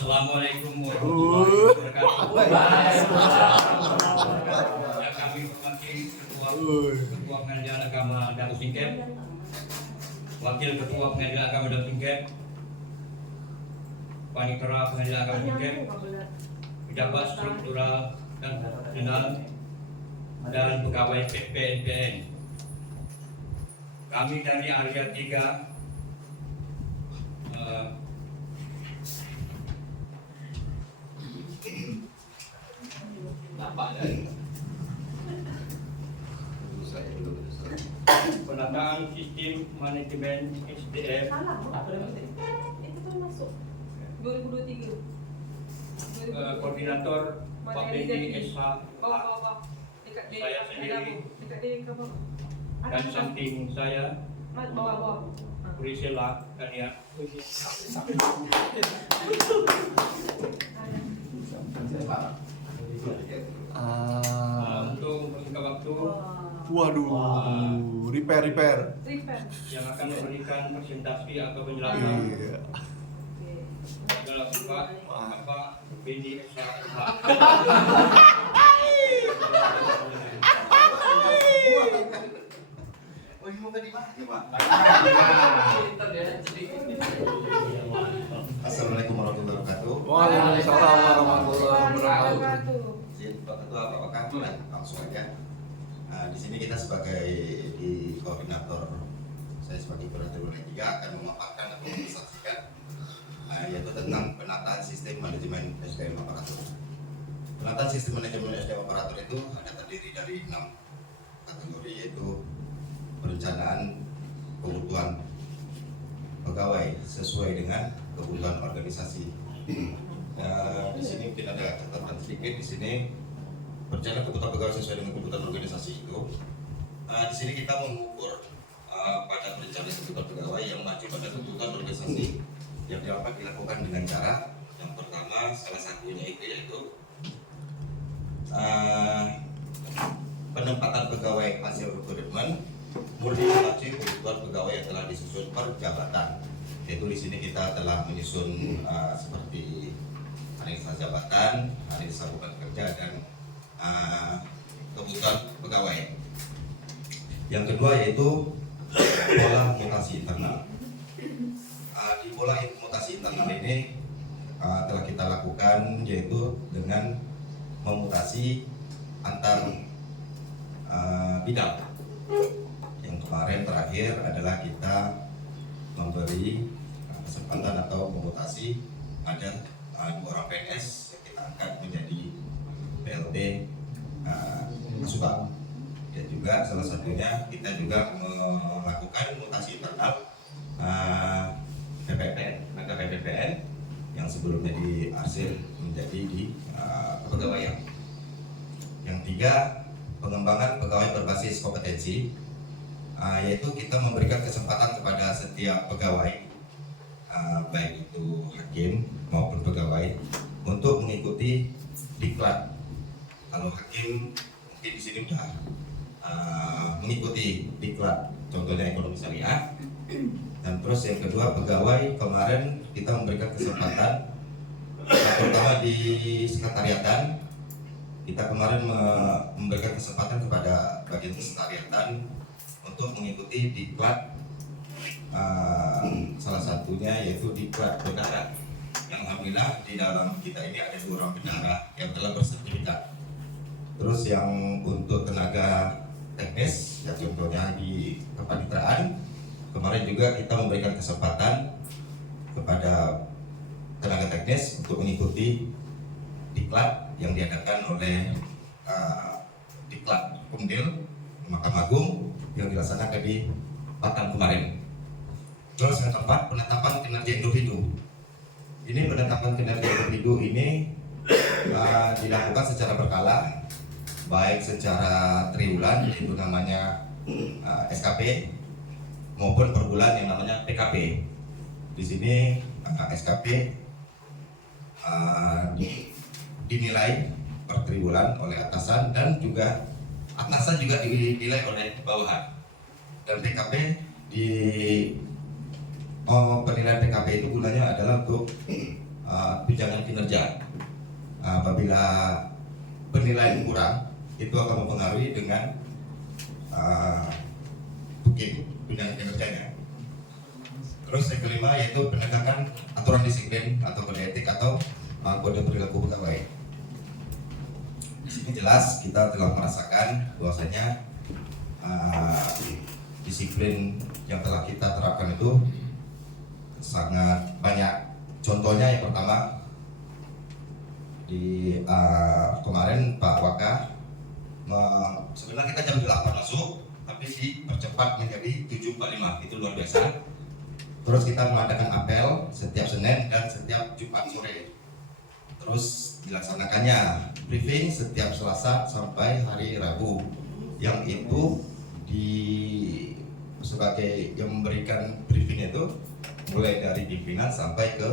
Assalamualaikum warahmatullahi wabarakatuh. Yang kami hormati Ketua Pengadilan Agama dan Singkep, Wakil Ketua Pengadilan Agama dan Singkep, Panitera Pengadilan Agama Singkep, pejabat struktural dan operasional, dan pegawai PPNPN. Kami dari area 3 pendataan sistem manajemen SDM itu masuk 2023 koordinator Pak Benny SH saya sendiri dan samping saya Priscilla Kania. Untuk mempersingkat waktu, waduh, repair. yang akan memberikan presentasi atau penjelasan adalah Pak Benny SH. Assalamualaikum warahmatullahi wabarakatuh. Waalaikumsalam warahmatullahi wabarakatuh. Pak Ketua, Pak Wakil, langsung aja. Di sini kita sebagai di koordinator, saya sebagai koordinator wilayah 3 akan memaparkan atau menyaksikan yaitu tentang penataan sistem manajemen SDM aparatur. Penataan sistem manajemen SDM aparatur itu ada terdiri dari 6 kategori, yaitu perencanaan kebutuhan pegawai sesuai dengan kebutuhan organisasi. Di sini mungkin ada catatan sedikit. Di sini perencanaan kebutuhan pegawai sesuai dengan kebutuhan organisasi itu. Di sini kita mengukur pada perencanaan kebutuhan pegawai yang mengacu pada kebutuhan organisasi yang dapat dilakukan dengan cara yang pertama, salah satunya itu yaitu penempatan pegawai hasil rekrutmen murni mengacu kebutuhan pegawai yang telah disusun per jabatan. Yaitu di sini kita telah menyusun seperti analisa jabatan, analisa beban kerja, dan kebutuhan pegawai. Yang kedua yaitu pola mutasi internal. Di pola mutasi internal ini telah kita lakukan yaitu dengan memutasi antar bidang. Yang kemarin terakhir adalah kita memberi kesempatan atau memutasi ada 2 orang PNS yang kita angkat menjadi PLT Kasubag, dan juga salah satunya kita juga melakukan mutasi internal PPPN, tenaga PPPN yang sebelumnya di arsip menjadi di kepegawaian. Yang 3, pengembangan pegawai berbasis kompetensi, yaitu kita memberikan kesempatan kepada setiap pegawai, baik itu hakim maupun pegawai, untuk mengikuti diklat. Kalau hakim mungkin di sini sudah mengikuti diklat, contohnya ekonomi syariah. Dan terus yang kedua, pegawai kemarin kita memberikan kesempatan, terutama di sekretariatan, kita kemarin memberikan kesempatan kepada bagian sekretariatan untuk mengikuti diklat, salah satunya yaitu diklat bendahara. Yang alhamdulillah di dalam kita ini ada 2 orang bendahara yang telah bersertifikat. Terus yang untuk tenaga teknis, ya contohnya di kepanitraan, kemarin juga kita memberikan kesempatan kepada tenaga teknis untuk mengikuti diklat yang diadakan oleh diklat Pemdil Mahkamah Agung yang dilaksanakan di Batam kemarin. Terus yang keempat, penetapan kinerja individu. Ini penetapan kinerja individu ini dilakukan secara berkala, baik secara triwulan, yaitu namanya SKP, maupun per bulan yang namanya PKP. Di sini SKP dinilai per triwulan oleh atasan, dan juga atasan juga dinilai oleh bawahan. Dan PKP penilaian PKP itu gunanya adalah untuk tunjangan kinerja. Apabila penilaian kurang, itu akan mempengaruhi dengan booking tunjangan kinerjanya. Terus yang kelima yaitu penegakan aturan disiplin atau kode etik atau kode perilaku pegawai. Di sini jelas kita telah merasakan bahwasanya disiplin yang telah kita terapkan itu sangat banyak. Contohnya yang pertama di kemarin Pak Waka sebenarnya kita jam 8 masuk, tapi dipercepat menjadi 7.45, itu luar biasa. Terus kita mengadakan apel setiap Senin dan setiap Jumat sore. Terus dilaksanakannya briefing setiap Selasa sampai hari Rabu. Yang itu sebagai yang memberikan briefing itu mulai dari pimpinan sampai ke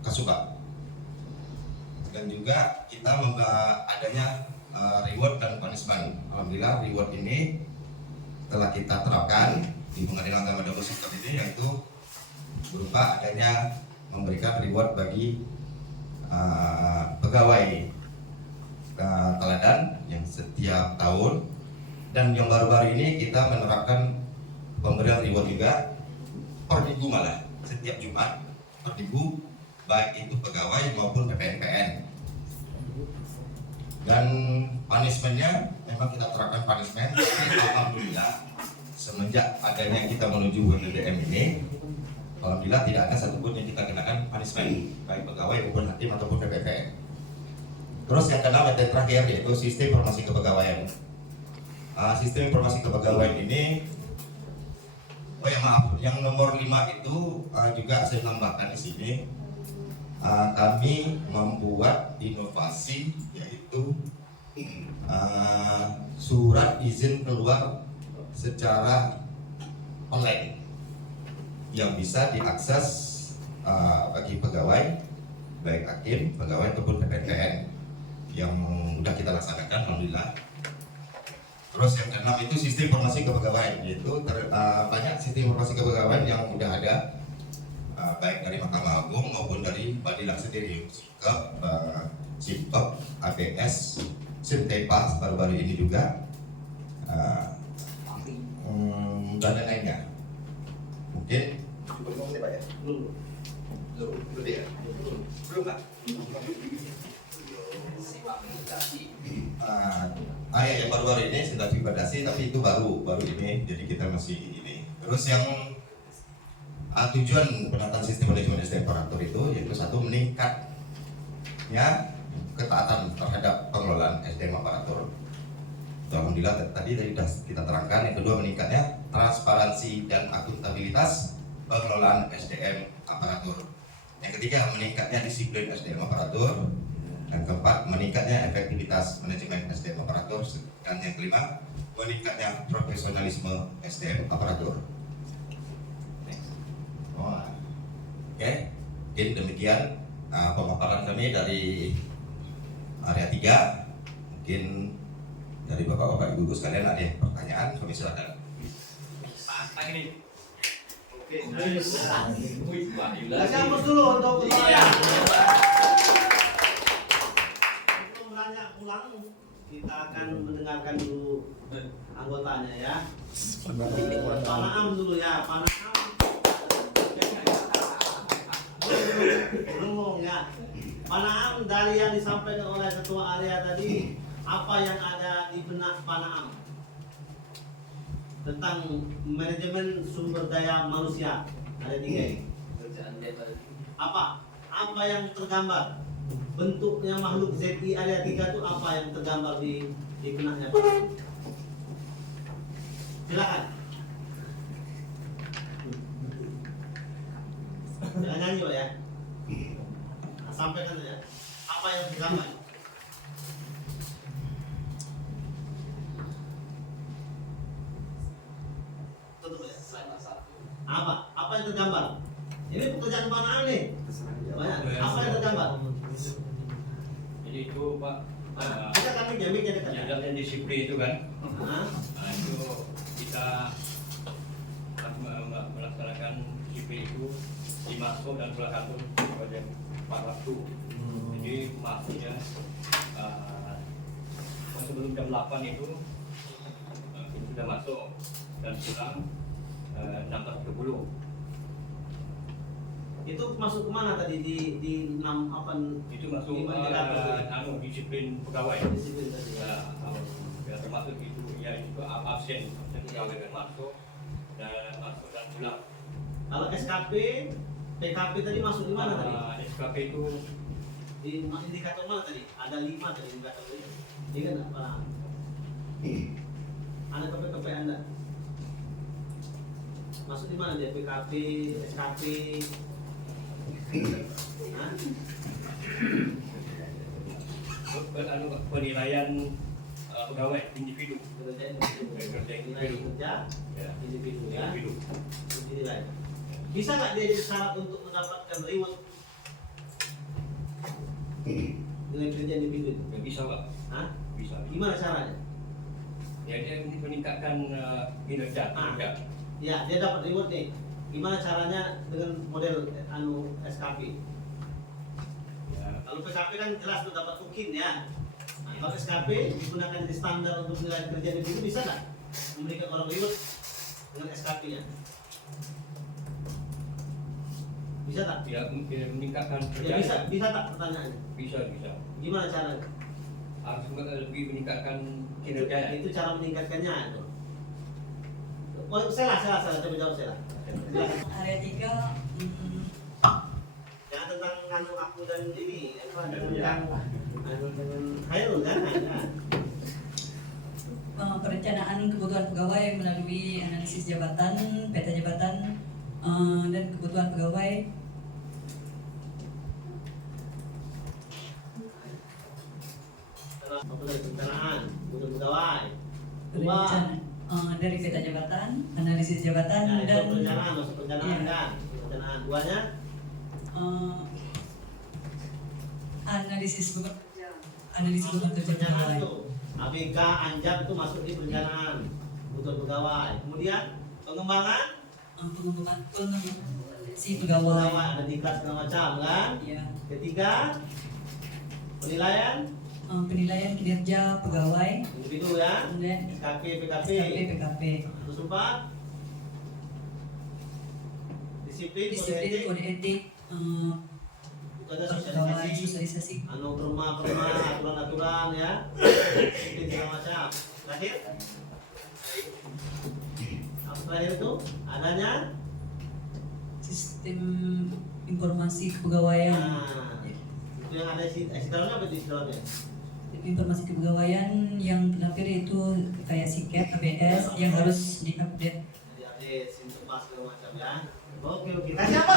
Kasuba. Dan juga kita adanya reward dan punishment. Alhamdulillah reward ini telah kita terapkan di Pengadilan Agama Double System ini, yaitu berupa adanya memberikan reward bagi pegawai teladan yang setiap tahun, dan yang baru-baru ini kita menerapkan pemberian reward juga per minggu, malah setiap Jumat per minggu, baik itu pegawai maupun PPNPN. Dan punishmentnya memang kita terapkan punishment. Alhamdulillah semenjak adanya kita menuju WNDM ini, alhamdulillah tidak ada satupun yang kita kenakan punishment, baik pegawai maupun hakim ataupun PPPN. Terus yang keenam dan terakhir yaitu sistem informasi kepegawaian. Sistem informasi kepegawaian ini, yang nomor 5 itu juga saya tambahkan di sini. Kami membuat inovasi yaitu surat izin keluar secara online yang bisa diakses bagi pegawai, baik hakim, pegawai ataupun PPNPN, yang sudah kita laksanakan alhamdulillah. Terus yang keenam itu sistem informasi kepegawaian, yaitu banyak sistem informasi kepegawaian yang sudah ada, baik dari Mahkamah Agung maupun dari Badilang sendiri, Simpek, ABS, Simtepa baru-baru ini juga, dan lain-lainnya. Mungkin belum Pak ya? Belum ya? Belum Pak? Yang baru-baru ini sudah dibatasi, tapi itu baru ini, jadi kita masih ini. Terus yang tujuan penataan sistem manajemen SDM aparatur itu yaitu satu, meningkatnya ketaatan terhadap pengelolaan SDM aparatur. Alhamdulillah tadi sudah kita terangkan. Yang kedua, meningkatnya transparansi dan akuntabilitas pengelolaan SDM aparatur. Yang ketiga, meningkatnya disiplin SDM aparatur. Dan keempat, meningkatnya efektivitas manajemen SDM aparatur. Dan yang kelima, meningkatnya profesionalisme SDM aparatur. Oke, mungkin demikian pemaparan kami dari area 3. Mungkin dari bapak-bapak ibu-ibu sekalian ada yang pertanyaan, kami silakan. Ini. Oke. Kampus dulu untuk untuk menanya ulang, kita akan mendengarkan dulu anggotanya ya. Pak Naam dulu ya, Pak Naam. Belum ya. Pak Naam, dari yang disampaikan oleh ketua area tadi, apa yang ada di benak Pak Naam tentang manajemen sumber daya manusia? Ada 3 ini. Apa yang tergambar? Bentuknya makhluk ZI area 3 itu apa yang tergambar di benaknya Pak? Silakan. Jangan nyanyi Pak ya. Sampaikan ya. Apa yang tergambar? Apa yang tergambar? Ini pekerjaan Pak Naam nih. Apa yang tergambar? Jadi itu Pak, Kita kami jamiknya dekat. yang disiplin itu kan, itu kita melaksanakan disiplin itu masuk dan pulang kantor jam 4 waktu. Jadi masuknya sebelum jam 8 itu sudah masuk dan pulang 16.30. Itu masuk kemana tadi di 6 apa? Itu masuk disiplin pegawai. Disiplin tadi. Ya, termasuk itu ya itu absen pegawai dan masuk dan pulang. Kalau SKP, PKP tadi masuk di mana tadi? SKP itu Di indikator mana tadi? Ada 5 tadi indikatornya. Ini kan apa? Ada KP Anda? Masuk di mana dia? PKP, SKP? Hah? penilaian pegawai individu. Kerja Individu. Ya. individu ya. Individu. Dinilai. Bisa nggak dia jadi syarat untuk mendapatkan reward nilai kerja individu itu? Ya, bisa Pak. Hah? Bisa. Gimana caranya? Ya dia meningkatkan kinerja. Ya, dia dapat reward nih. Gimana caranya dengan model SKP? Ya. Kalau PKP kan jelas tuh dapat token ya. Nah, kalau SKP digunakan di standar untuk nilai kerja individu, bisa nggak memberikan orang reward dengan SKP-nya? Bisa tak? Ya, meningkatkan Ya bisa tak pertanyaannya? Bisa. Gimana caranya? Harus lebih meningkatkan kinerja. Itu cara meningkatkannya itu. Oh, salah, coba jawab salah. Area 3 Ya tentang aku dan ini tentang dengan Khairul kan? perencanaan kebutuhan pegawai melalui analisis jabatan, peta jabatan, dan kebutuhan pegawai. Apa dari perencanaan kebutuhan pegawai? Dari peta jabatan, analisis jabatan, Nah, itu dan perencanaan, masuk perencanaan Iya. kan? Perencanaan duanya analisis beban kerja perencanaan pegawai. itu. ABK, Anjab itu masuk di perencanaan kebutuhan pegawai. Kemudian pengembangan Pengembangan si pegawai pegawai. ada diklat segala macam kan? Ya. Ketiga penilaian Penilaian kinerja pegawai, individu ya. kemudian SKP, PKP. PKP. Terus 4 disiplin, Disiplin, kode etik, itu ada pegawai, sosialisasi, sosialisasi, perma, aturan-aturan ya, disiplin segala macam. Terakhir, apa terakhir itu adanya sistem informasi kepegawaian. nah, itu yang ada di dalamnya apa di dalamnya? Informasi kepegawaian yang terakhir itu kayak siket, ABS yang harus diupdate. Jadi update, sintomas segala macam ya. Oke, kasih apa?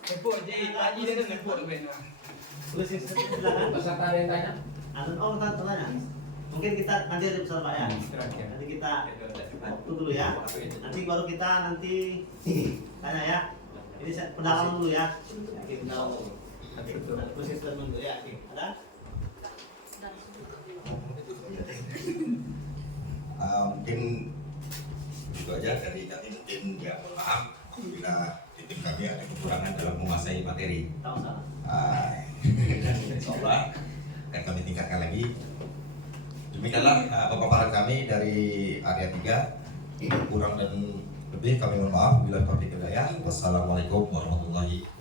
Nepot je, tadi dia dah nepot tu benar. Tulis di belakang. Pasal tak ada yang tanya. Tanya. Mungkin kita nanti ada bersama Pak ya. Nanti kita waktu dulu ya. Nanti baru kita tanya ya. Ini pendalaman dulu ya. Oke, pendalaman dulu. Proses statement dulu ya. Oke, ada? Mungkin itu aja dari kami. Mungkin ya mohon maaf bila di tim kami ada kekurangan dalam menguasai materi. Tahu salah. Dan insya Allah akan kami tingkatkan lagi. Demikianlah pemaparan kami dari area 3. Kurang dan lebih kami mohon maaf. Bila taufiq hidayah. Wassalamualaikum warahmatullahi wabarakatuh.